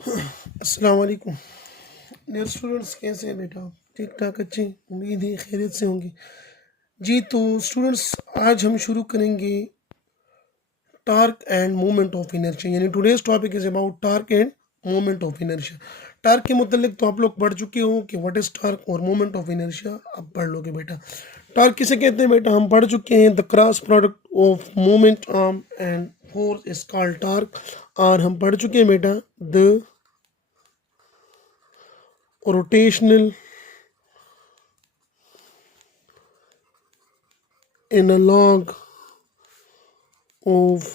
अस्सलाम वालेकुम dear students, कैसे हैं बेटा? ठीक ठाक, अच्छे, उम्मीद है खैरियत से होंगे जी। तो स्टूडेंट्स, आज हम शुरू करेंगे torque and moment of inertia, यानी today's topic is about torque and moment of inertia. Torque के मुतल्लिक तो आप लोग पढ़ चुके हो कि व्हाट इज टार्क, और मोमेंट ऑफ इनर्शिया अब पढ़ लोगे बेटा। टार्क किसे कहते हैं बेटा? हम पढ़ चुके हैं the cross product of moment arm and force is called torque. और हम पढ़ चुके हैं बेटा the rotational analog of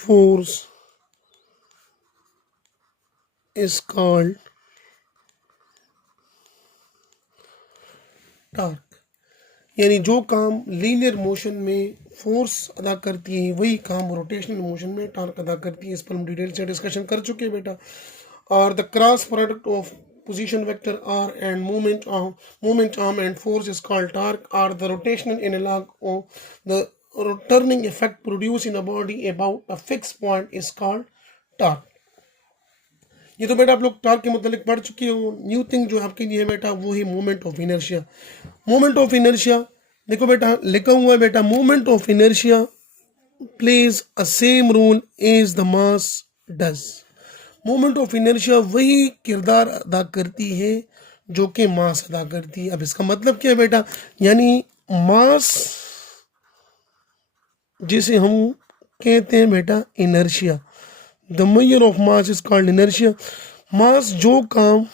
force is called torque. यानी जो काम लीनियर मोशन में फोर्स अदा करती है वही काम रोटेशनल मोशन में टार्क अदा करती है। इस पर हम डिटेल से डिस्कशन कर चुके हैं बेटा। और the cross product of position vector r and moment arm and force is called torque, or the rotational analog of the turning effect produced in a body about a fixed point is called torque। ये तो बेटा आप लोग torque के मुतालिक पढ़ चुके हो। न्यू थिंग जो आपके लिए है बेटा वो है moment of inertia. Moment of inertia देखो बेटा, लिखा हुआ है बेटा, moment of inertia plays a same role as the mass does. Moment of inertia वही किरदार अदा करती है जो कि मास अदा करती है। अब इसका मतलब क्या है बेटा? यानी मास जिसे हम कहते हैं बेटा inertia, the measure of mass is called inertia. Mass जो काम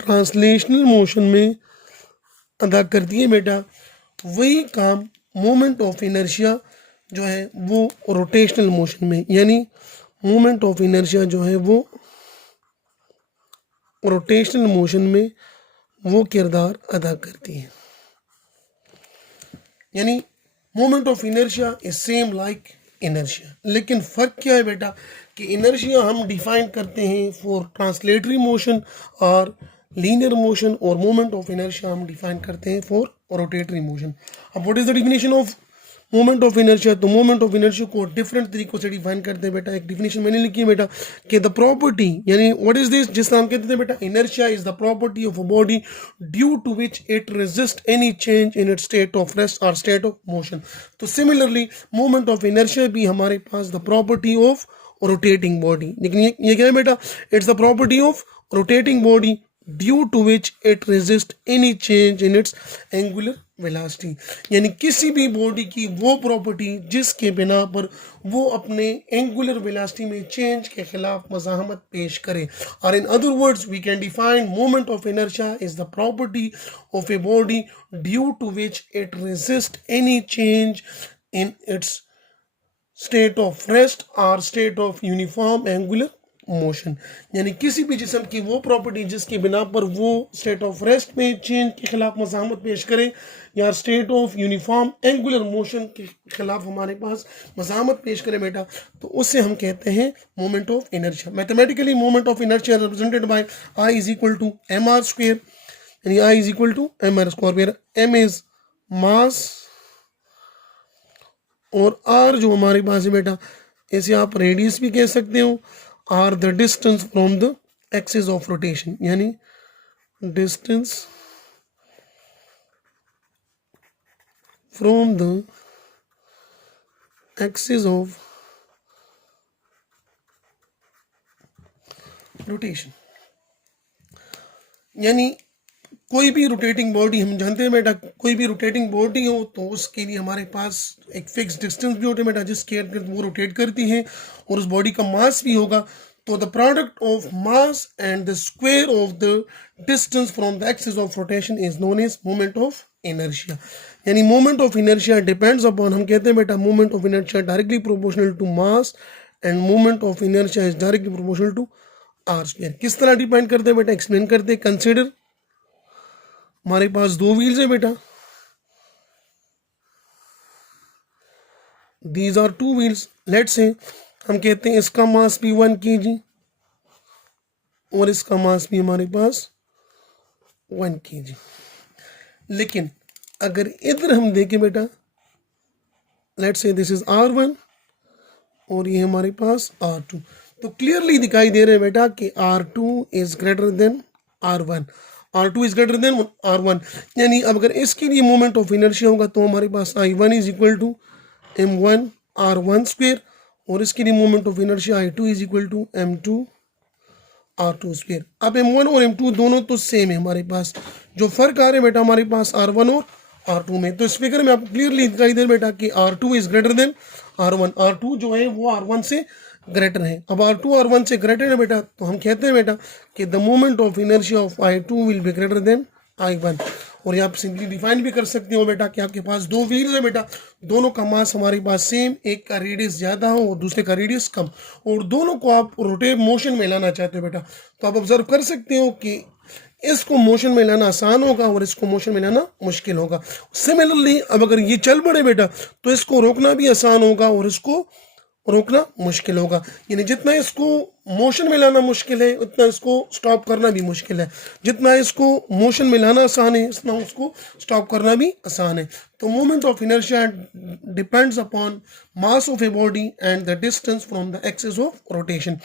ट्रांसलेशनल मोशन में अदा करती है बेटा वही काम मोमेंट ऑफ इनर्शिया जो है वो रोटेशनल मोशन में, यानी मोमेंट ऑफ इनर्शिया जो है वो रोटेशनल मोशन में वो किरदार अदा करती है। यानी moment of inertia is same like inertia, लेकिन फ़र्क क्या है बेटा कि इनर्शिया हम डिफाइन करते हैं फॉर ट्रांसलेटरी मोशन और लीनियर मोशन, और मोमेंट ऑफ इनर्शिया हम डिफाइन करते हैं फॉर रोटेटरी मोशन। अब what is the definition of moment of inertia? तो मोमेंट ऑफ इनर्शिया को डिफरेंट तरीकों से डिफाइन करते हैं बेटा। एक डिफिनेशन मैंने लिखी है बेटा कि द प्रॉपर्टी, यानी व्हाट इज दिस, जिसका हम कहते थे बेटा inertia is the property of a body due to which it resist any change in its state of rest और स्टेट ऑफ मोशन। तो सिमिलरली मोमेंट ऑफ इनर्शिया भी हमारे पास the property of rotating body, लेकिन ये क्या है बेटा? It's the property of rotating body due to which it resist any change in it's angular velocity. यानी किसी भी बॉडी की वो प्रॉपर्टी जिसके बिना पर वो अपने एंगुलर वेलोसिटी में चेंज के खिलाफ मज़ाहमत पेश करे। और in other words we can define moment of inertia is the property of a body due to which it resist any change in its state of rest और state of uniform angular motion. यानी किसी भी जिस्म की वो property जिसके बिना पर वो स्टेट ऑफ रेस्ट में चेंज के खिलाफ मज़ाहमत पेश करे या state of uniform angular motion के खिलाफ हमारे पास मज़ाहमत पेश करे बेटा, तो उससे हम कहते हैं moment of inertia. Mathematically moment of inertia represented by I is equal to m r square, यानी I is equal to m r square, where m is mass और आर जो हमारे पास है बेटा इसे आप रेडियस भी कह सकते हो, r the distance from the axis of rotation, यानी distance from the axis of rotation. यानी कोई भी रोटेटिंग बॉडी, हम जानते हैं बेटा कोई भी रोटेटिंग बॉडी हो तो उसके लिए हमारे पास एक फिक्स डिस्टेंस भी होता है बेटा जिसके वो रोटेट करती है, और उस बॉडी का मास भी होगा। तो the product of mass and the square of the distance from the axis of rotation is known as moment of inertia. यानी moment of inertia depends upon, हम कहते हैं बेटा moment of inertia directly proportional to mass and moment of inertia is directly proportional to r square. किस तरह depend करते हैं बेटा? एक्सप्लेन करते हैं। कंसिडर हमारे पास दो व्हील्स है बेटा, these are two wheels. Let's say हम कहते हैं इसका मास भी 1 kg और इसका मास भी हमारे पास 1 kg। लेकिन अगर इधर हम देखें बेटा, let's say this is R1 और ये हमारे पास R2। तो क्लियरली दिखाई दे रहे हैं बेटा कि R2 is greater than R1, R2 is greater than R1। यानी अब अगर इसके लिए मोमेंट ऑफ इनर्शिया होगा तो हमारे पास I1 is equal to M1 R1 square, और इसके लिए moment of inertia I2 is equal to M2 R2 square. अब M1 और M2 दोनों तो सेम है हमारे पास, जो फर्क आ रहा है बेटा हमारे पास R1 और R2 में। तो इस फिगर में आपको क्लियरली दिखाई दे बेटा कि R2 is greater than R1, R2 जो है वो R1 से ग्रेटर है। अब R2 R1 से ग्रेटर है बेटा, तो हम कहते हैं बेटा कि the moment of inertia of I2 will be greater than I1। और ये आप सिंपली डिफाइन भी कर सकते हो बेटा कि आपके पास दो व्हील्स है बेटा, दोनों का मास हमारे पास सेम, एक का रेडियस ज़्यादा हो और दूसरे का रेडियस कम, और दोनों को आप रोटेट मोशन में लाना चाहते हो बेटा। तो आप ऑब्जर्व कर सकते हो कि इसको मोशन में लाना आसान होगा और इसको मोशन में लाना मुश्किल होगा। सिमिलरली अब अगर ये चल पड़े बेटा तो इसको रोकना भी आसान होगा और इसको रोकना मुश्किल होगा। यानी जितना इसको मोशन में लाना मुश्किल है उतना इसको स्टॉप करना भी मुश्किल है, जितना इसको मोशन में लाना आसान है उतना उसको स्टॉप करना भी आसान है। तो moment of inertia depends upon mass of a body and the distance from the axis of rotation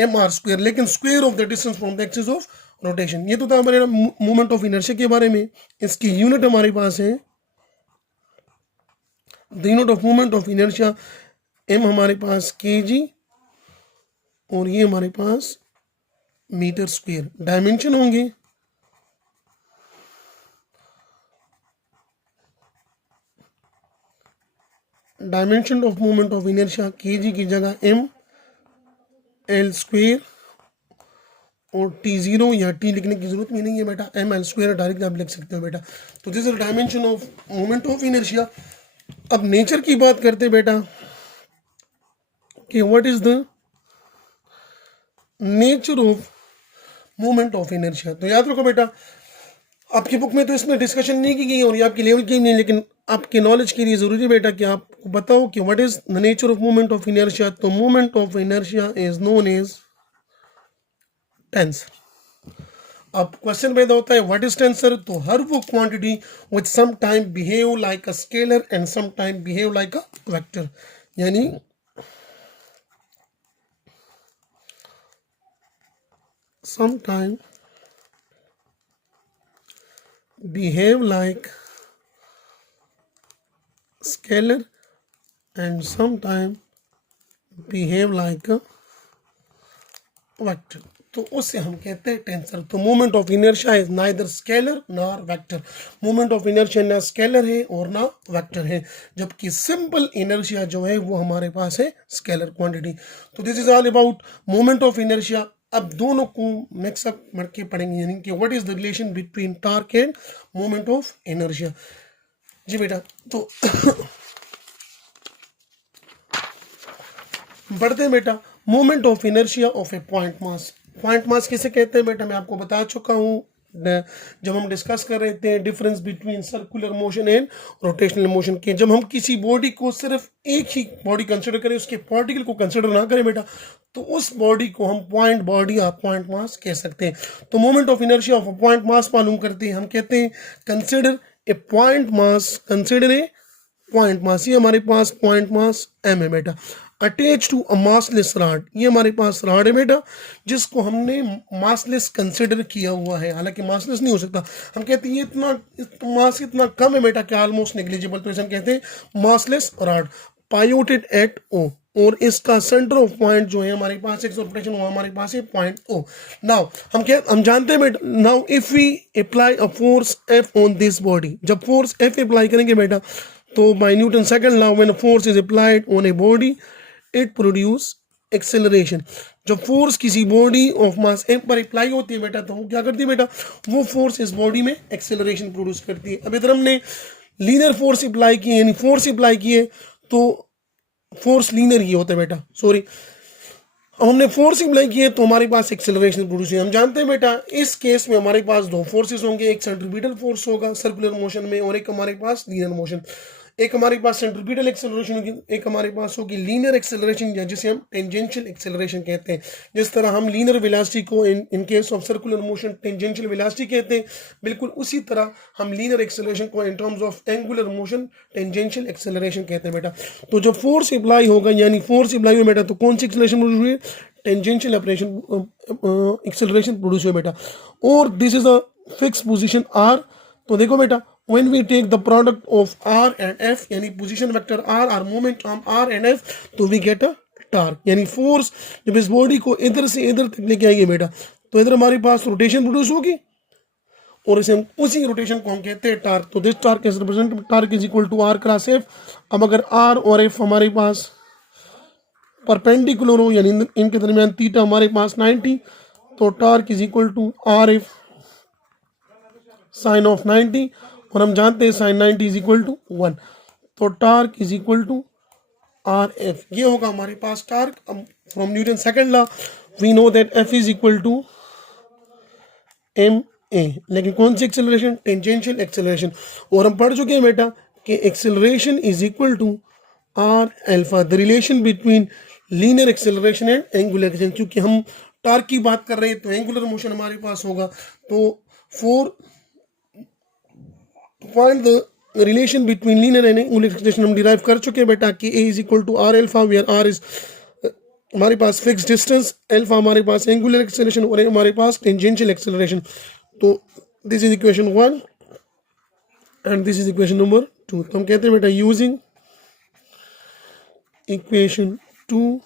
mr square, लेकिन square of the distance from the axis of rotation. ये तो था हमारे मोमेंट ऑफ इनर्शिया के बारे में। इसकी unit हमारे पास है, the unit of moment of inertia m हमारे पास kg और ये हमारे पास मीटर स्क्वायर। डायमेंशन होंगे dimension of moment of inertia kg की जगह m l स्क्वायर और T0 या T लिखने की जरूरत भी नहीं है बेटा, एम एल स्क्वायर डायरेक्ट आप लिख सकते हो बेटा। तो this is dimension of moment of inertia. अब नेचर की बात करते बेटा कि what is the nature of moment of inertia. तो याद रखो बेटा, आपकी बुक में तो इसमें डिस्कशन नहीं की गई और ये आपकी लेवल की नहीं, लेकिन आपके नॉलेज के लिए ज़रूरी बेटा कि आपको बताओ कि what is the nature of moment of inertia. तो moment of inertia is known as tensor. अब क्वेश्चन पैदा होता है व्हाट इज टेंसर। तो हर वो quantity which sometime behave like a scalar and sometime behave like a vector, यानी sometime behave like scalar and sometime behave like a vector। तो उससे हम कहते हैं टेंसर। तो moment of inertia is neither scalar nor vector. Moment of inertia ना scalar है और ना वेक्टर है, जबकि सिंपल इनर्शिया जो है वो हमारे पास है स्केलर क्वांटिटी। तो this is all about moment of inertia. अब दोनों को मिक्सअप करके पढ़ेंगे, यानी कि what is the relation between torque and moment of inertia. जी बेटा, तो बढ़ते हैं बेटा moment of inertia of a point mass. Point mass किसे कहते हैं बेटा, मैं आपको बता चुका हूँ जब हम डिस्कस कर रहे थे difference between circular motion and rotational motion के। जब हम किसी बॉडी को सिर्फ एक ही बॉडी कंसिडर करें, उसके पार्टिकल को कंसिडर ना करें बेटा, तो उस बॉडी को हम पॉइंट बॉडी या पॉइंट मास कह सकते हैं। तो moment of inertia of a point mass मालूम करते हैं, हम कहते हैं consider a point mass, consider a point mass. ये हमारे पास पॉइंट मास m है बेटा, attach to a massless rod. ये हमारे पास रॉड है बेटा जिसको हमने मासलेस कंसिडर किया हुआ है, हालांकि मासलेस नहीं हो सकता। हम कहते हैं ये इतना मास इतना कम है बेटा कि ऑलमोस्ट नेग्लिजिबल, तो इसे हम कहते हैं मासलेस रॉड, पायोटेड एट O। और इसका सेंटर ऑफ पॉइंट जो है हमारे पास एक्स ऑफ रोटेशन वो हमारे पास है पॉइंट O। नाउ हम जानते हैं बेटा, now if we apply a force F on this body, जब फोर्स F अप्लाई करेंगे बेटा तो by Newton second law when force is applied on a body it produce acceleration. जब फोर्स किसी बॉडी ऑफ मास m पर apply होती है बेटा तो वो क्या करती है बेटा, वो फोर्स इस बॉडी में एक्सेलरेशन प्रोड्यूस करती है। अब इधर हमने लीनियर फोर्स अप्लाई की, यानी फोर्स अप्लाई किए तो फोर्स लीनियर ही होता है बेटा, सॉरी, अब हमने फोर्स अप्लाई किए तो हमारे पास एक्सेलरेशन प्रोड्यूस है। हम जानते हैं बेटा इस केस में हमारे पास दो फोर्सेस होंगे, एक सेंट्रीपिटल फोर्स होगा सर्कुलर मोशन में और एक हमारे पास लीनियर मोशन। एक हमारे पास सेंट्रीपिटल एक्सेलरेशन होगी, एक हमारे पास होगी लीनियर एक्सेलरेशन या जिसे हम टेंजेंशियल एक्सेलरेशन कहते हैं। जिस तरह हम लीनियर वेलोसिटी को in case of circular motion tangential velocity कहते हैं, बिल्कुल उसी तरह हम लीनियर एक्सेलरेशन को in terms of angular motion tangential acceleration कहते हैं बेटा। तो जब फोर्स अप्लाई होगा यानी फोर्स अप्लाई हुआ बेटा तो कौन सी एक्सेलरेशन प्रोड्यूस हुई? टेंजेंशियल एक्सेलरेशन प्रोड्यूस हुई बेटा। और this is a fix position r. तो देखो बेटा, when we take the product of r and f यानी पोजीशन वेक्टर r और moment arm r and f, तो we get a टार्क। यानी फोर्स जब इस बॉडी को इधर से इधर तक लेके आएंगे बेटा तो इधर हमारे पास रोटेशन प्रोड्यूस होगी और इसे हम उसी रोटेशन को हम कहते हैं टार्क। तो this torque is represent torque is equal to r cross f। अब अगर r और f हमारे पास परपेंडिकुलर हो यानी इनके दरमियान थीटा हमारे पास 90, तो torque is equal to r f sine of 90, और हम जानते हैं साइन 90 इज इक्वल टू 1। तो torque is equal to r f, ये होगा हमारे पास torque. From Newton second law we know that f is equal to m a. लेकिन कौन सी एक्सेलरेशन? Tangential acceleration. और हम पढ़ चुके हैं बेटा कि acceleration is equal to r alpha, the relation between linear acceleration and angular acceleration. क्योंकि हम टार्क की बात कर रहे हैं तो एंगुलर मोशन हमारे पास होगा। तो for find the relation between linear and angular acceleration हम डिराइव कर चुके हैं बेटा कि a is equal to r alpha, where r is हमारे पास फिक्स डिस्टेंस, अल्फा हमारे पास एंगुलर एक्सेलरेशन और हमारे पास टेंजेंशियल एक्सेलरेशन। तो this is equation 1 and this is equation number 2। तो हम कहते हैं बेटा using equation 2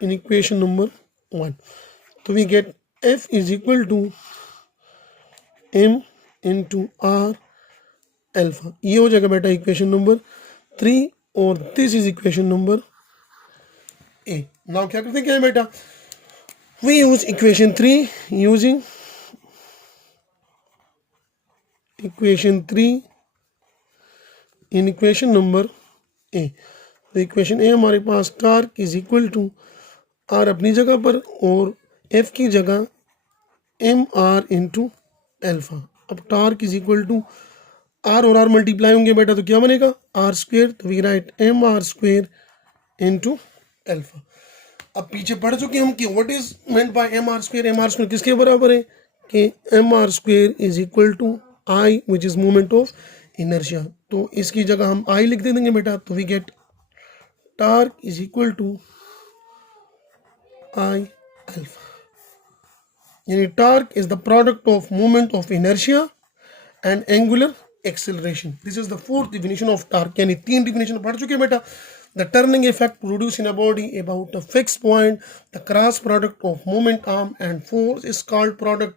in equation number 1, तो we get f is equal to m into r alpha। ये हो जाएगा बेटा इक्वेशन नंबर 3 और this is equation number A. Now क्या करते हैं क्या है बेटा, we use equation 3 using equation 3 in equation number ए। तो इक्वेशन ए हमारे पास torque is equal to r अपनी जगह पर और एफ की जगह एम आर इंटू एल्फा। अब torque is equal to r और आर मल्टीप्लाई होंगे बेटा तो क्या बनेगा? R square. तो we write m r square into alpha. अब पीछे पढ़ चुके हम कि what is meant by m r square. M r square किसके बराबर है कि m r square is equal to I which is moment of inertia. तो इसकी जगह हम आई लिख दे देंगे बेटा। तो we get torque is equal to I alpha, यानी torque is the product of moment of inertia and angular acceleration. This is the fourth definition of torque. यानी 3 डिफिनेशन पढ़ चुके हैं बेटा। The turning effect produce in a body about a fix point, the cross product of moment arm and force is called product,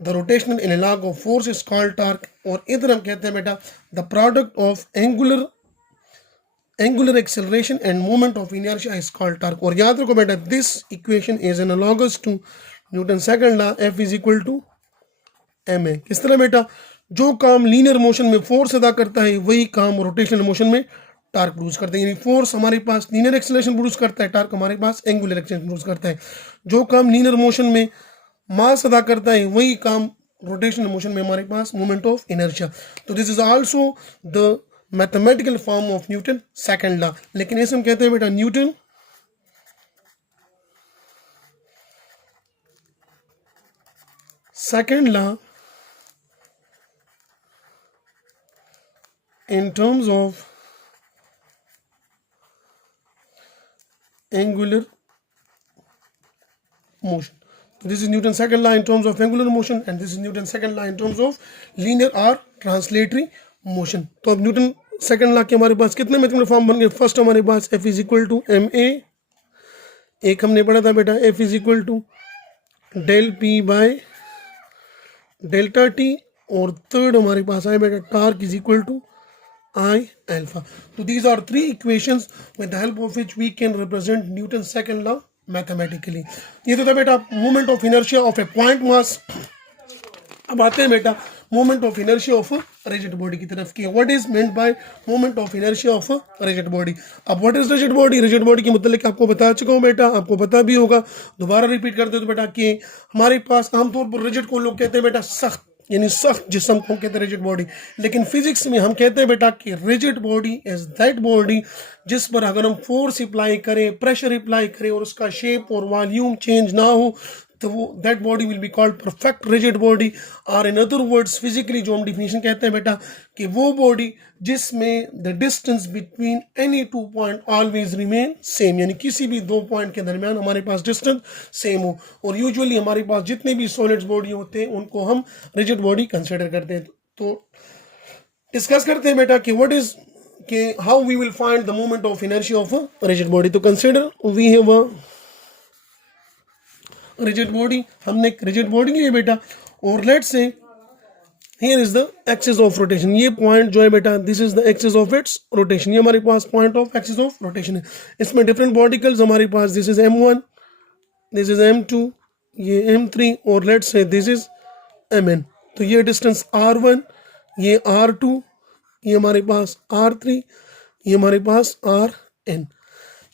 the rotational analogue of force is called torque. और इधर हम कहते हैं बेटा the product of angular acceleration and moment of inertia is called torque. और याद रखो बेटा this equation is analogous to Newton second law, f is equal to m a. किस तरह बेटा, जो काम लीनियर मोशन में फोर्स अदा करता है वही काम रोटेशनल मोशन में टार्क प्रोड्यूस करते हैं। यानी फोर्स हमारे पास लीनियर एक्सेलरेशन प्रोड्यूस करता है, टार्क हमारे पास एंगुलर एक्सेलरेशन प्रोड्यूस करता है। जो काम लीनियर मोशन में मास अदा करता है वही काम रोटेशनल मोशन में हमारे पास मोमेंट ऑफ इनर्शिया। तो this is also the mathematical form of Newton second law. लेकिन इसे हम कहते हैं बेटा Newton second law in terms of angular motion. So this is Newton's second law in terms of angular motion and this is Newton's second law in terms of linear or translatory motion. तो अब Newton second law के हमारे पास कितने mathematical form बन गए? First हमारे पास F is equal to m a, एक हमने पढ़ा था बेटा F is equal to del p by delta t, और थर्ड हमारे पास आए बेटा torque is equal to I alpha. So these are 3 equations with the help of which we can represent Newton's second law mathematically. ये तो था बेटा moment of inertia of a point mass. अब आते हैं बेटा moment of inertia of a rigid body की तरफ की। What is meant by moment of inertia of a rigid body? अब what is rigid body? Rigid body की मतलब आपको बता चुका हूँ बेटा, आपको पता भी होगा, दोबारा रिपीट करते हो तो बेटा कि हमारे पास आमतौर पर rigid को लोग कहते हैं बेटा सख्त, यानी सख्त जिस्म को कहते हैं रिजिड बॉडी। लेकिन फिजिक्स में हम कहते हैं बेटा कि rigid body is that body जिस पर अगर हम फोर्स अप्लाई करें, प्रेशर अप्लाई करें और उसका शेप और वॉल्यूम चेंज ना हो तो वो that body will be called perfect rigid body. और इन अदर वर्ड्स फिजिकली जो हम डिफिनीशन कहते हैं बेटा कि वो बॉडी जिसमें the distance between any two point always remain same, यानी किसी भी दो पॉइंट के दरमियान हमारे पास डिस्टेंस सेम हो। और यूजुअली हमारे पास जितने भी सॉलिड्स बॉडी होते हैं उनको हम रिजिड बॉडी कंसिडर करते हैं। तो डिस्कस करते हैं बेटा कि व्हाट इज कि how we will find the moment of inertia of a rigid body. तो consider we have a rigid body, हमने एक रिजिड बॉडी ली है बेटा और let's say here is the axis of rotation. ये पॉइंट जो है बेटा this is the axis of its rotation, ये हमारे पास point of axis of rotation है। इसमें डिफरेंट पार्टिकल्स हमारे पास, this is m1, this is m2, ये m3 और लेट्स से दिस इज mn। तो ये डिस्टेंस r1, ये r2, ये हमारे पास r3, ये हमारे पास rn,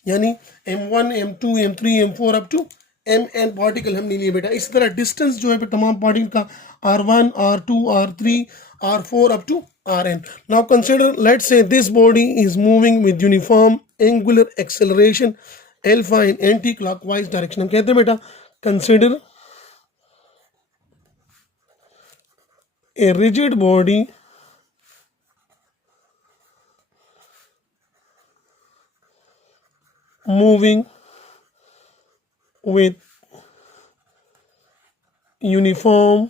यानी m1 m2 m3 m4 up to mn particle हमने लिए बेटा। इसी तरह डिस्टेंस जो है तमाम पार्टिकल का r1 r2 r3 r4 up to rn। now consider, let's say this body is moving with uniform angular acceleration alpha in anti-clockwise direction। हम कहते हैं बेटा consider a rigid body moving with uniform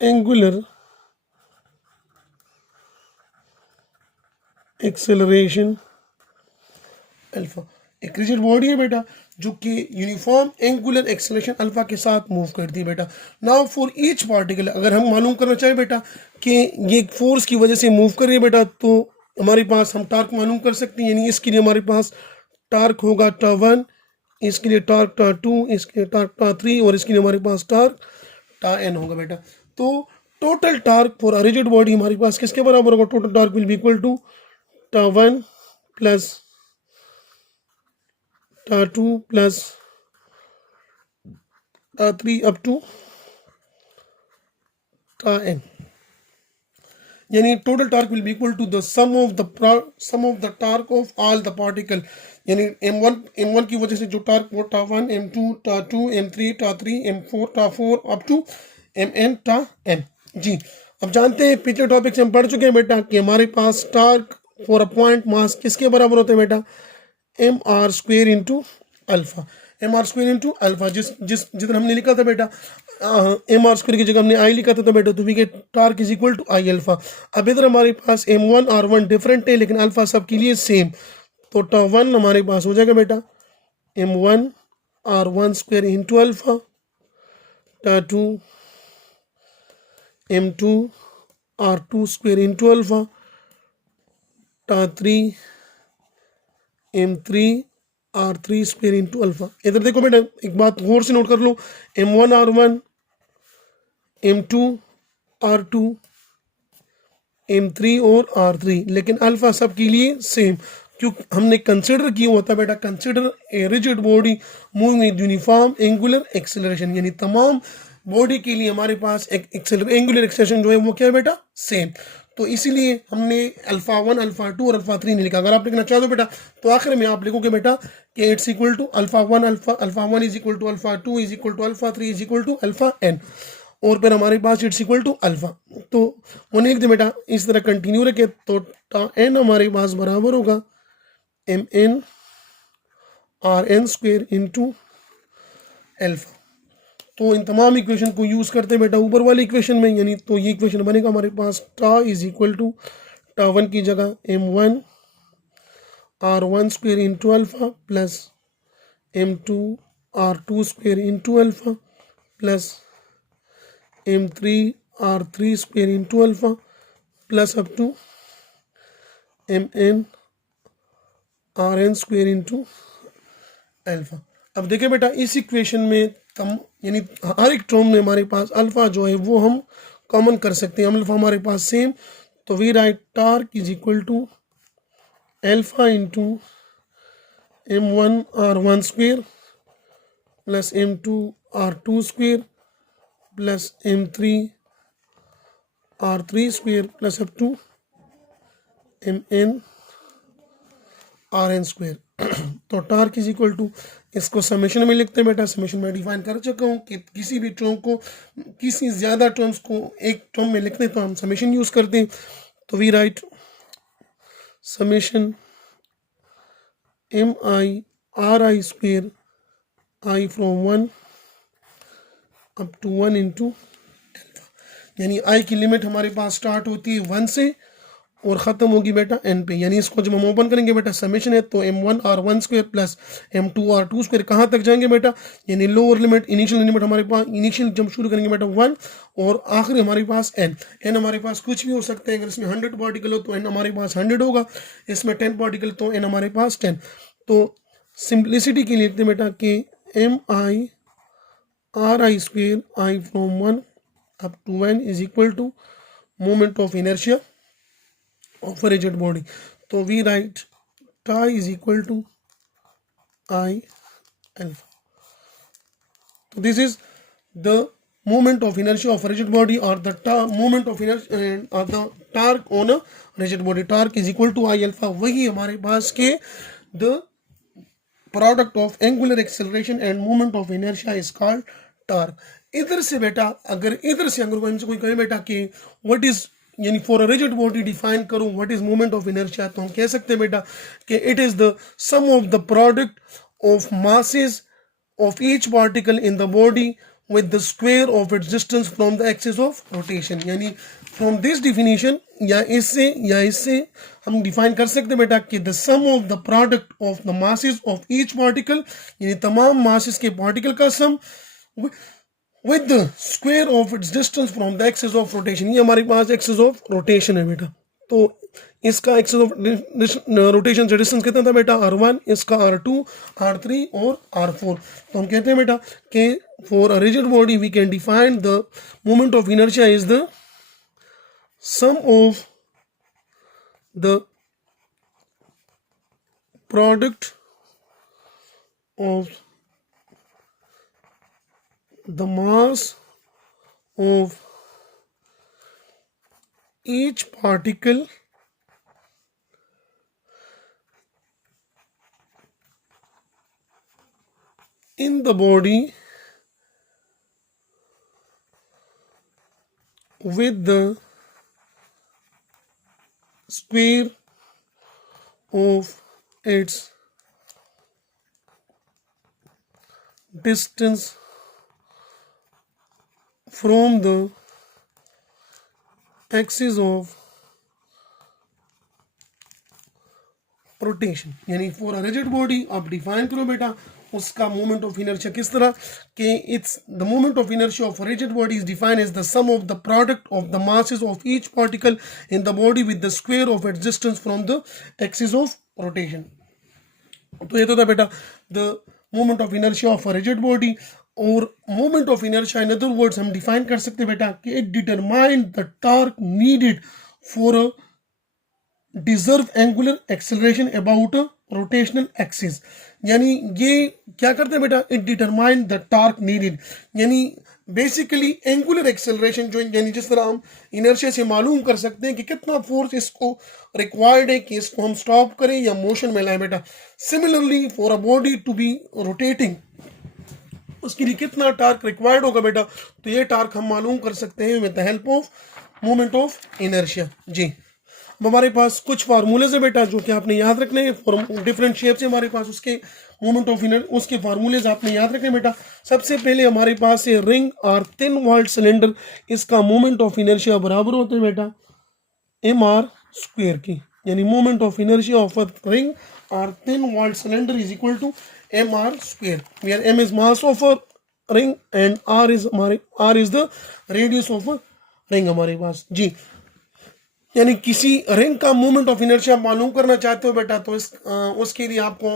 angular acceleration alpha. एक rigid body है बेटा जो कि uniform angular acceleration alpha के साथ मूव करती है बेटा। नाउ फॉर ईच पार्टिकल अगर हम मालूम करना चाहें बेटा कि ये फोर्स की वजह से मूव कर रही है बेटा तो हमारे पास हम टार्क मालूम कर सकते हैं। यानी इसके लिए हमारे पास टार्क होगा टा1, इसके लिए टार्क टा2, इसके लिए टार्क टा3 और इसके लिए हमारे पास टार्क टा n होगा बेटा। तो total torque for a rigid body हमारे पास किसके बराबर होगा? Total torque will be equal to टा1 प्लस टा2 प्लस टा3 अप टू टा n, यानी total torque will be equal to the sum of the torque of all the particle. यानी m1 की वजह से जो टार्क वो टा1 m2 टा2 m3 टा3 m4 टा4 up to mn tau n। जी अब जानते हैं पिछले टॉपिक से हम पढ़ चुके हैं बेटा कि हमारे पास torque for a point mass किसके बराबर होते हैं बेटा? mr square into alpha. mr square into alpha जितना हमने लिखा था बेटा mr स्क्वेयर की जगह हमने i लिखा था तो बेटा तो we get torque is equal to i alpha. अब इधर हमारे पास m1 r1 डिफरेंट है लेकिन अल्फा सबके लिए सेम, तो टा1 हमारे पास हो जाएगा बेटा m1 r1 square into alpha, टा2 m2 r2 square into alpha, टा3 m3 r3 square into alpha. इधर देखो बेटा एक बात गौर से नोट कर लो, m1 r1 m2 r2 m3 और r3 लेकिन अल्फा सबके लिए सेम क्योंकि हमने कंसिडर किया होता बेटा consider a rigid body moving with uniform angular acceleration, यानी तमाम बॉडी के लिए हमारे पास एक एंगुलर एक्सेलरेशन जो है वो क्या है बेटा? सेम। तो इसीलिए हमने अल्फा1 अल्फा2 और अल्फा3 नहीं लिखा। अगर आप लिखना चाहते हो बेटा तो आखिर में आप लिखोगे बेटा कि इट्स इक्वल टू अल्फा1 इज इक्वल टू अल्फा2 इज इक्वल टू अल्फा3 is equal to alpha n और फिर हमारे पास इट्स इक्वल टू अल्फा। तो वो नहीं लिखते बेटा, इस तरह कंटिन्यू रखे तो टा n हमारे पास बराबर होगा mn rn square into alpha. तो इन तमाम इक्वेशन को यूज़ करते हैं बेटा ऊपर वाली इक्वेशन में, यानी तो ये इक्वेशन बनेगा हमारे पास टा इज इक्वल टू टा1 की जगह m1 r1 square into alpha plus m2 r2 square into alpha plus m3 r3 square into alpha plus up to mn rn square into alpha. अब देखिए बेटा इस इक्वेशन में यानी हर एक टर्म में हमारे पास अल्फा जो है वो हम कॉमन कर सकते हैं। अल्फा हमारे पास सेम, तो we write torque is equal to alpha into m1 r1 square plus m2r2 square plus m3r3 square plus up to mn rn square. तो टार्क इज इक्वल टू, इसको समेशन में लिखते हैं बेटा, समेशन में डिफाइन कर चुका हूँ कि किसी भी टर्म को, किसी ज़्यादा टर्म्स को एक टर्म में लिखते हैं तो हम समेशन यूज़ करते हैं। तो we write summation m i r i square i from 1 up to 1 into, यानी आई की लिमिट हमारे पास स्टार्ट होती है 1 से और ख़त्म होगी बेटा n पे। यानी इसको जब हम ओपन करेंगे बेटा समेशन है तो m1r1 square plus m2r2 square कहाँ तक जाएंगे बेटा, यानी लोअर लिमिट, इनिशियल लिमिट हमारे पास, इनिशियल जब शुरू करेंगे बेटा 1 और आखिरी हमारे पास n हमारे पास कुछ भी हो सकता है। अगर इसमें 100 पार्टिकल हो तो n हमारे पास 100 होगा, इसमें 10 पार्टिकल तो n हमारे पास 10। तो सिंप्लिसिटी के लिए लिखते हैं बेटा कि mi ri square i from 1 up to n is equal to moment of inertia of a rigid body. So we write tau is equal to I alpha. So this is the moment of inertia of a rigid body, or the moment of inertia or the torque on a rigid body. Torque is equal to I alpha. वही हमारे पास के the product of angular acceleration and moment of inertia is called torque. इधर से बेटा, अगर इधर से अगर हमसे कोई कहे बेटा कि what is, यानी for a rigid body define करो what is moment of inertia, तो हम कह सकते हैं बेटा कि it is the sum of the product of masses of each particle in the body with the square of its distance from the axis of rotation. यानी from this definition या इससे हम डिफाइन कर सकते हैं बेटा कि the sum of the product of the masses of each particle, यानी तमाम मासेस के पार्टिकल का सम with the square of its distance from the axis of rotation। ये हमारे पास एक्सिस ऑफ रोटेशन है बेटा। तो इसका एक्सिस ऑफ रोटेशन से डिस्टेंस कितना था बेटा, r1, इसका r2, r3 और r4। तो हम कहते हैं बेटा कि for a rigid body we can define the moment of inertia is the sum of the product of the mass of each particle in the body with the square of its distance from the axis of rotation। यानी for a rigid body आप define करो बेटा उसका moment of inertia किस तरह कि it's the moment of inertia of rigid body is defined as the sum of the product of the masses of each particle in the body with the square of its distance from the axis of rotation. तो ये तो था बेटा the moment of inertia of a rigid body. और moment of inertia in other words हम define कर सकते हैं बेटा कि it determine the torque needed for a deserve angular acceleration about a rotational axis. यानी ये क्या करते हैं बेटा, it determine the torque needed, यानी बेसिकली एंगुलर एक्सेलरेशन जो, यानी जिस तरह हम इनर्शिया से मालूम कर सकते हैं कि कितना फोर्स इसको रिक्वायर्ड है कि इसको हम स्टॉप करें या मोशन में लाएं बेटा। Similarly for a body to be rotating उसके लिए कितना टार्क रिक्वायर्ड होगा बेटा, तो ये टार्क हम मालूम कर सकते हैं with the help of moment of inertia. जी अब हमारे पास कुछ फार्मूलेज है बेटा जो कि आपने याद रखने हैं, डिफरेंट शेप से हमारे पास उसके मोमेंट ऑफ उसके फार्मूलेज आपने याद रखने बेटा। सबसे पहले हमारे पास है रिंग और थिन वॉल्ड सिलेंडर, इसका मोमेंट ऑफ इनर्शिया बराबर होते हैं बेटा mr स्क्वेयर की, यानी moment of inertia of a ring और thin walled cylinder is equal to mr square, where m is mass of a ring and r is the radius of a ring हमारे पास। जी यानी किसी ring का moment of inertia मालूम करना चाहते हो बेटा तो उसके लिए आपको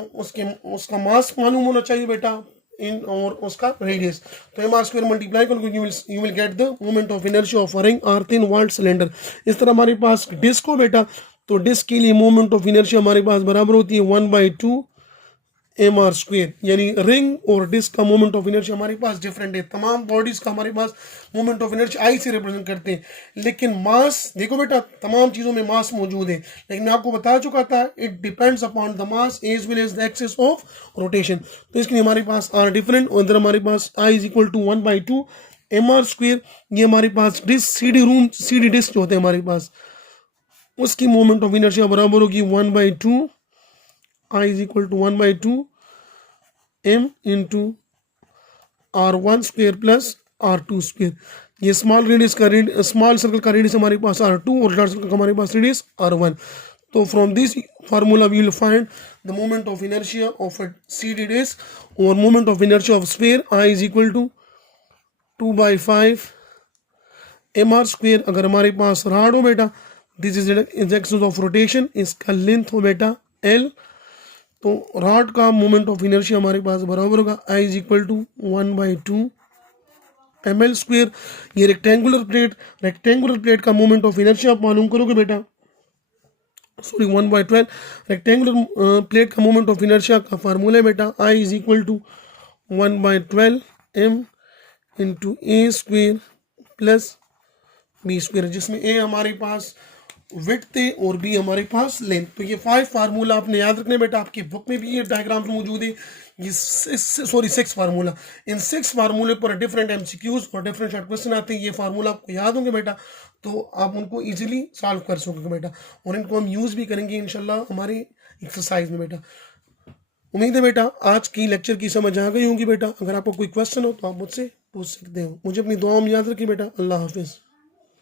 उसका मास मालूम होना चाहिए बेटा इन और उसका रेडियस। तो एम आर स्क्वायर मल्टीप्लाई करो you will get the moment of inertia of ring और थिन वॉल्ड सिलेंडर। इस तरह हमारे पास डिस्क हो बेटा, तो डिस्क के लिए मोमेंट ऑफ इनर्शिया हमारे पास बराबर होती है 1/2 एम आर स्क्वेयर, यानी रिंग और डिस्क का मोमेंट ऑफ इनर्शिया हमारे पास डिफरेंट है। तमाम बॉडीज का हमारे पास मोमेंट ऑफ इनर्शिया आई से रिप्रेजेंट करते हैं, लेकिन मास देखो बेटा तमाम चीज़ों में मास मौजूद है, लेकिन मैं आपको बता चुका था it depends upon the mass as well as the axis of rotation. तो इसके लिए हमारे पास आर डिफरेंट, और इधर हमारे पास I is equal to 1/2 m r square. ये हमारे पास डिस्क सी डी डिस्क जो होते हैं हमारे पास, उसकी मोमेंट ऑफ इनर्शिया बराबर होगी 1/2 I is equal to 1/2 m into R1 square plus R2 square. ये स्मॉल सर्कल का रेडियस हमारे पास R2 और लार्ज सर्कल का हमारे पास रेडियस R1। तो from this formula we will find the moment of inertia of a CD disc और moment of inertia of sphere I is equal to 2/5 mr square. अगर हमारे पास रॉड हो बेटा, this is axis of rotation, इसका length हो बेटा L, तो रॉड का मोमेंट ऑफ इनर्शिया हमारे पास बराबर होगा I is equal to 1/2 ml square. ये रेक्टेंगुलर प्लेट का मोमेंट ऑफ इनर्शिया आप मालूम करोगे बेटा, सॉरी 1/12। रेक्टेंगुलर प्लेट का मोमेंट ऑफ इनर्शिया का फार्मूला है बेटा I is equal to 1/12 m into a square plus b square, जिसमें ए हमारे पास विड्थ है और बी हमारे पास लेंथ। तो ये 5 फार्मूला आपने याद रखने बेटा, आपकी बुक में भी ये डायग्राम्स मौजूद है। ये 6 फार्मूला, इन 6 फार्मूले पर डिफरेंट MCQs और डिफरेंट शॉर्ट क्वेश्चन आते हैं। ये फार्मूला आपको याद होंगे बेटा, तो आप उनको इजीली सॉल्व कर सकोगे बेटा, और इनको हम यूज़ भी करेंगे इंशाल्लाह हमारी एक्सरसाइज में बेटा। उम्मीद है बेटा आज की लेक्चर की समझ आ गई होंगी बेटा। अगर आपको कोई क्वेश्चन हो तो आप मुझसे पूछ सकते हो। मुझे अपनी दुआओं में याद रखिए बेटा। अल्लाह हाफिज़।